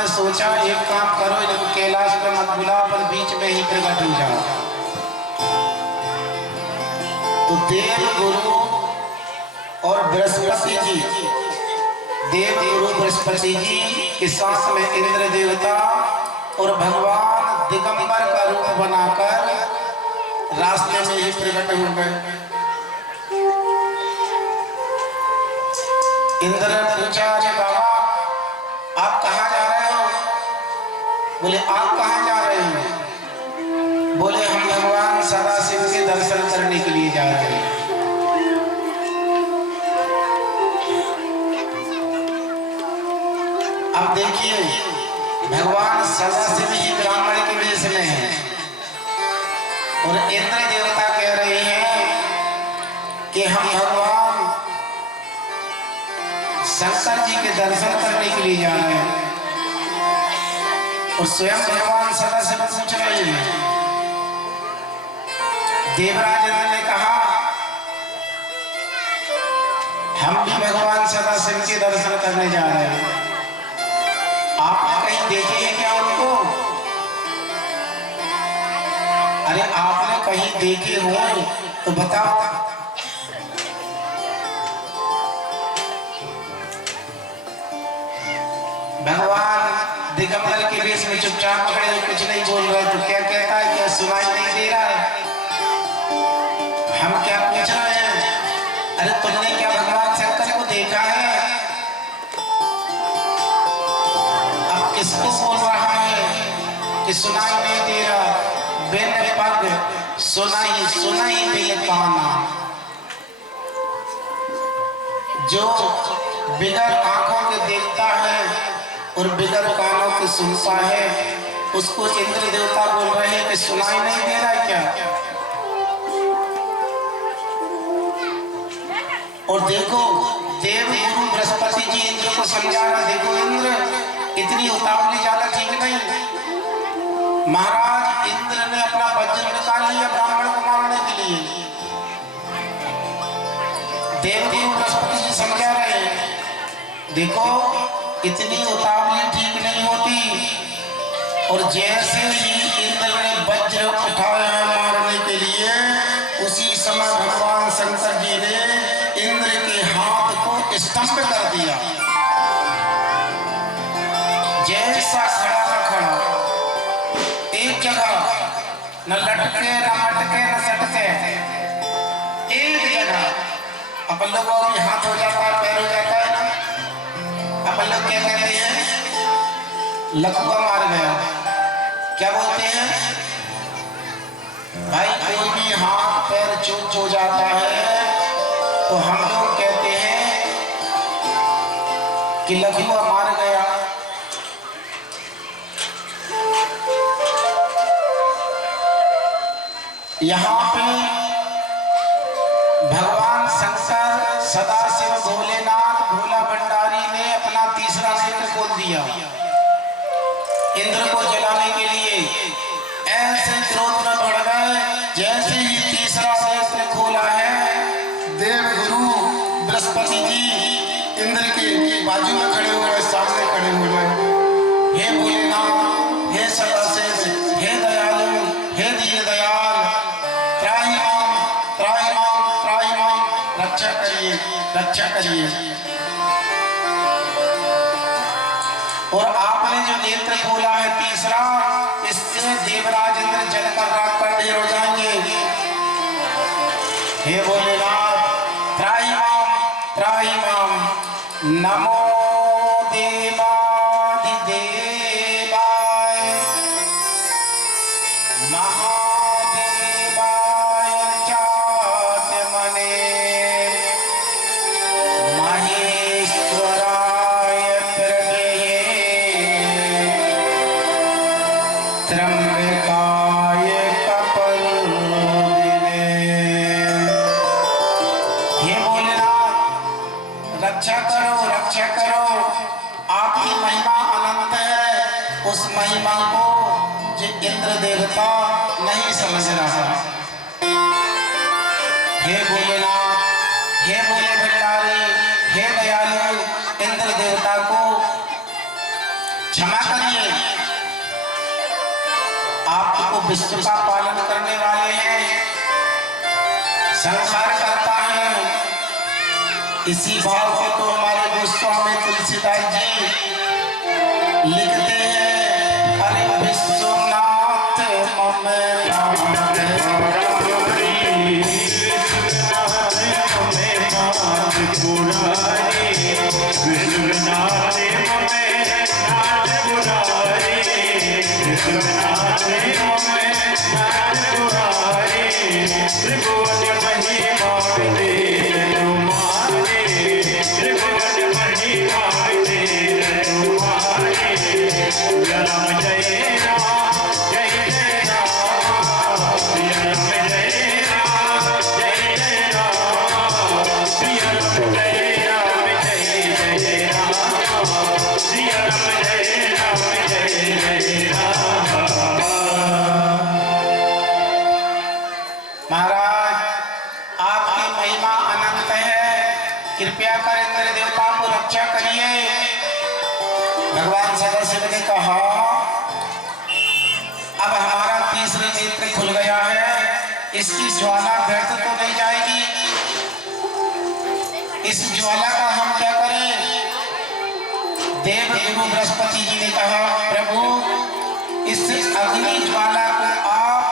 ने सोचा एक काम करो, इनको कैलाश पे मत बुलाओ पर बीच में ही प्रकट हो जाओ। तो देव गुरु और बृहस्पति जी, देव गुरु बृहस्पति जी के साथ में इंद्र देवता और भगवान दिगंबर का रूप बनाकर रास्ते में ही प्रकट हो गए। इंद्र ने पूछा, अरे बाबा आप कहाँ जा रहे हो? बोले आप कहाँ जा रहे हो? बोले हम भगवान सदाशिव के दर्शन करने के लिए जा रहे हैं। अब देखिए भगवान सदाशिव ही ब्राह्मण के वेश में है और इंद्र देवता कह रहे हैं कि हम भगवान शंकर जी के दर्शन करने के लिए जा रहे हैं। और स्वयं भगवान सदाशिव पूछ रहे हैं। देवराज इंद्र ने कहा हम भी भगवान सदाशिव के दर्शन करने जा रहे हैं। आपने कहीं देखे हैं क्या उनको? अरे आपने कहीं देखे हो तो बताओ। भगवान दिगंबर के वेश में चुपचाप खड़े हो, कुछ नहीं बोल रहे। तो क्या कहता है? क्या सुनाई नहीं दे रहा है? हम क्या पूछ रहे हैं? अरे तुमने क्या भगवान शंकर को देखा है? अब किसको बोल रहा है कि सुनाई नहीं दे रहा? बिन पग सुनाई बिन काना। जो बिगर आंखों के देखता है और बिगर कानों के सुनता है, उसको इंद्र देवता बोल रहे हैं कि सुनाई नहीं दे रहा क्या? और देखो देव गुरु बृहस्पति जी इंद्र को समझा रहा। देखो इंद्र इतनी उतावली ज्यादा ठीक नहीं। महाराज इंद्र ने अपना वज्र निकाल लिया ब्राह्मण को मारने के लिए। देव गुरु बृहस्पति जी समझा रहे हैं देखो इतनी उतावली ठीक नहीं होती। और जैसे ही इंद्र ने वज्र उठाया मारने के लिए, उसी समय भगवान शंकर जी ने इंद्र के हाथ को स्तंभ कर दिया। जैसा खड़ा का खड़ा, एक जगह, न लटके न मटके न सटके, एक जगह। अपन लोगों के हाथ हो जाता है, पैर हो जाता है ना, अपन लोग क्या कहते हैं? लकवा मार गया। क्या बोलते हैं? भाई कोई भी हाथ पैर चूक हो जाता है तो हम लोग कहते हैं कि लकवा मार गया। यहाँ पे भगवान शंकर सदाशिव भोलेनाथ भोला भंडारी ने अपना तीसरा नेत्र खोल दिया इंद्र को जलाने के लिए। ऐसे क्रोध में बढ़ गए। जैसे ही तीसरा नेत्र खोला है, देव गुरु बृहस्पति जी इंद्र के बाजू में खड़े हो गए, सामने खड़े हो गए। हे भोलेनाथ, हे सदाशिव, हे दयालु, हे दीन दयाल, त्राहिमाम त्राहिमाम त्राहिमाम, रक्षा करिए रक्षा करिए। और आपने जो नेत्र खोला है तीसरा, इससे देवराज इंद्र जलकर राख पर ढेर हो जाएंगे। हे भोलेनाथ, त्राहिमाम त्राहिमाम, नमो देवाधिदेवाय महादेवाय चात्मने महेश्वराय त्र्यंबकाय कपलुदिने। हे भोलेनाथ, रक्षा करो रक्षा करो। आपकी महिमा अनंत है। उस महिमा को जो इंद्र देवता नहीं समझ रहा। हे भोलेनाथ, हे भोले भंडारी, हे दयालु, इंद्र देवता को क्षमा करिए, आपको विश्व का पालन करने वाले हैं, संसार करता है। इसी भाव को तो हमारे गोस्वामी तुलसीदास जी लिखते हैं, अरे विश्वनाथ कृपया कर इंद्र देवता को रक्षा करिए। भगवान सदाशिव ने कहा, अब हमारा तीसरे नेत्र खुल गया है, इसकी ज्वाला व्यर्थ तो नहीं जाएगी। इस ज्वाला का हम क्या करें? देव गुरु बृहस्पति जी ने कहा, प्रभु इस अग्नि ज्वाला को आप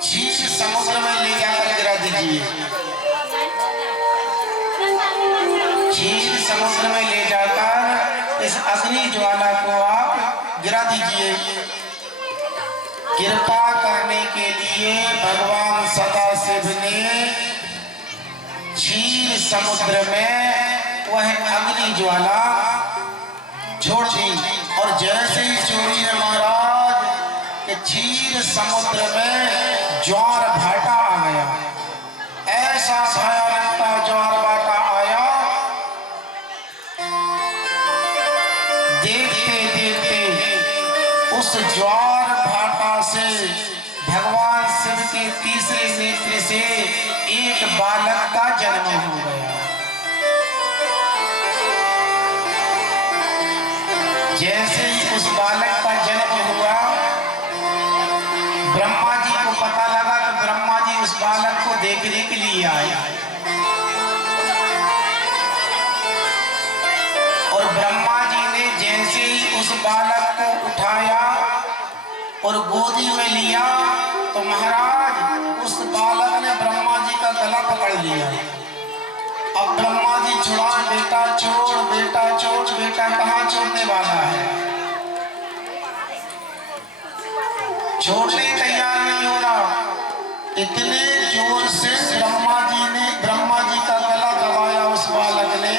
क्षीर समुद्र में ले जाकर गिरा दीजिए। क्षीर समुद्र में ले जाकर इस अग्नि ज्वाला को आप गिरा दीजिए। कृपा करने के लिए भगवान सदाशिव ने क्षीर समुद्र में वह अग्नि ज्वाला छोड़ दी। और जैसे ही छोड़ी है महाराज, क्षीर समुद्र में ज्वार भाटा आ गया। ऐसा भयानक ज्वार भाटा आया, देखते देखते उस ज्वार भाटा से भगवान शिव के तीसरे नेत्र से एक बालक का जन्म हो गया। जैसे ही उस बालक का जन्म हुआ, ब्रह्मा जी को पता लगा, तो ब्रह्मा जी उस बालक को देखने के लिए आए। और ब्रह्मा जी ने जैसे ही उस बालक को उठाया और गोदी में लिया, तो महाराज उस बालक ने ब्रह्मा जी का गला पकड़ लिया। अब ब्रह्मा जी छुड़ा, बेटा छोड़, बेटा छोड़, बेटा कहाँ छोड़ने वाला है? छोड़ने तैयार नहीं हो रहा। इतने जोर से ब्रह्मा जी का गला दबाया उस बालक ने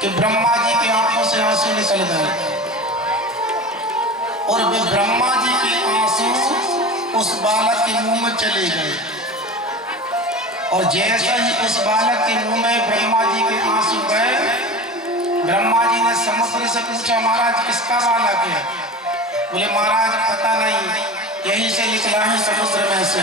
कि ब्रह्मा जी की आंखों से आंसू निकल गए। और वे ब्रह्मा जी के आंसू उस बालक के मुंह में चले गए। और जैसा ही उस बालक के मुंह में ब्रह्मा जी के आंसू गए, ब्रह्मा जी ने समुद्र से पूछा, महाराज किसका बालक है? बोले महाराज पता नहीं, यहीं से निकला है समुद्र में से।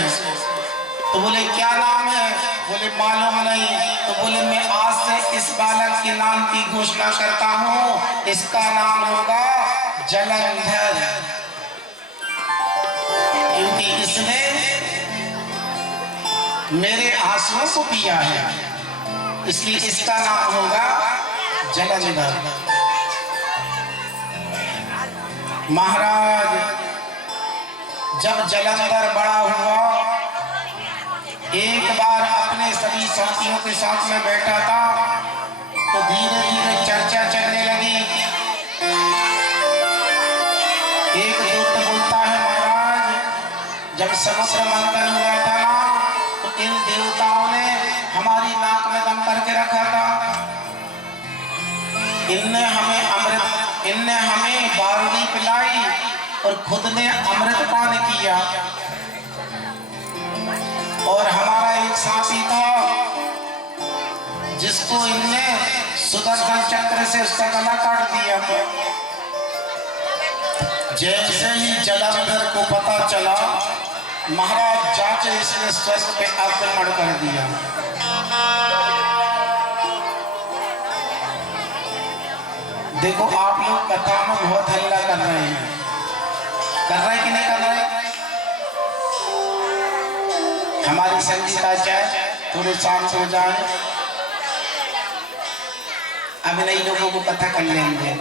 तो बोले क्या नाम है? बोले मालूम नहीं। तो बोले मैं आज से इस बालक के नाम की घोषणा करता हूँ, इसका नाम होगा जलंधर, क्योंकि इसने मेरे आंसुओं को पिया है, इसलिए इसका नाम होगा जलंधर। महाराज जब जलंधर बड़ा हुआ, एक बार अपने सभी साथियों के साथ में बैठा था, तो धीरे धीरे चर्चा चलने लगी। एक दूत बोलता है, महाराज जब समुद्र मंथन हुआ था ना, तो इन देवताओं ने हमारी नाक में दम करके रखा था। इनने हमें बारूदी पिलाई और खुद ने अमृत पान किया। और हमारा एक साथी था जिसको इनने सुदर्शन चक्र से उसका गला काट दिया था। जैसे ही जलंधर को पता चला, महाराज जाके इसने स्वर्ग पे आक्रमण कर दिया। देखो आप लोग कथा में बहुत हल्ला कर रहे हैं, कि नहीं कर रहे? हमारी संगीताचार्य थोड़े शांत हो जाए, अब नई लोगों को कथा कर लेंगे।